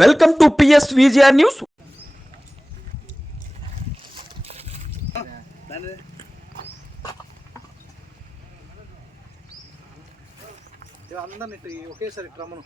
Welcome to PSVGR news. అందరినీ ఒకేసారి క్రమను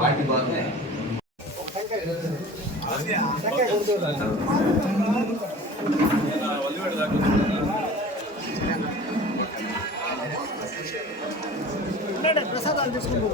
party బాగుంది. ప్రసాదాలు తీసుకుంటూ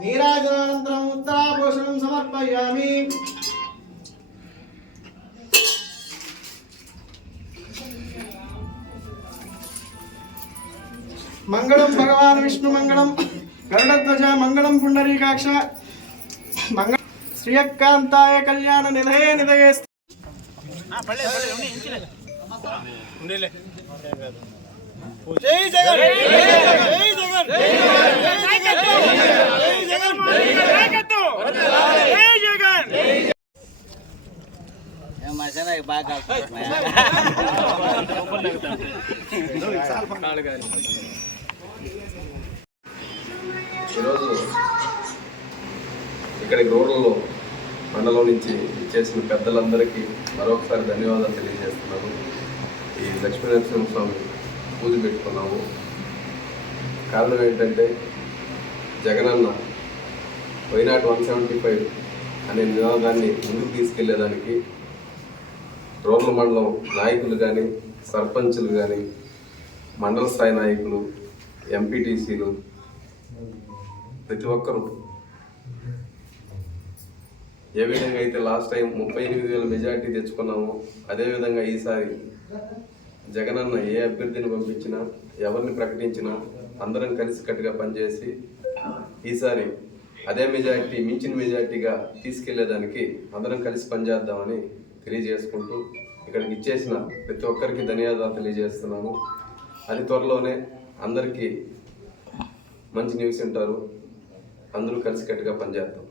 నీరాజనానంతరం ఉత్తరాభూషణం సమర్పయామి. మంగళం భగవాన్ విష్ణు మంగళం గరుడధ్వజ మంగళం పుండరీకాక్ష మంగళ శ్రీయకాంతాయ కళ్యాణ నిధయే నిధయే. జై జగన్ జై జగన్ జై జగన్ జై జగన్. బాగా ఈరోజు ఇక్కడికి రూరల్లో మండలం నుంచి ఇచ్చేసిన పెద్దలందరికీ మరొకసారి ధన్యవాదాలు తెలియజేస్తున్నాను. ఈ లక్ష్మీనరసింహస్వామి పూజ పెట్టుకున్నాము. కారణం ఏంటంటే జగనన్న వైనాట్ 175 అనే నినాదాన్ని ముందుకు తీసుకెళ్లేదానికి రూరల్ మండలం నాయకులు కానీ, సర్పంచులు కానీ, మండల స్థాయి నాయకులు, ఎంపీటీసీలు ప్రతి ఒక్కరూ ఏ విధంగా అయితే లాస్ట్ టైం 38,000 మెజార్టీ తెచ్చుకున్నామో అదేవిధంగా ఈసారి జగనన్న ఏ అభ్యర్థిని పంపించినా, ఎవరిని ప్రకటించినా అందరం కలిసికట్టుగా పనిచేసి ఈసారి అదే మెజార్టీ మించిన మెజార్టీగా తీసుకెళ్లేదానికి అందరం కలిసి పనిచేద్దామని తెలియజేసుకుంటూ ఇక్కడికి ఇచ్చేసిన ప్రతి ఒక్కరికి ధన్యవాదాలు తెలియజేస్తున్నాను. అది త్వరలోనే అందరికీ మంచి న్యూస్ ఉంటారు. అందరూ కలిసికట్టుగా పనిచేద్దాం.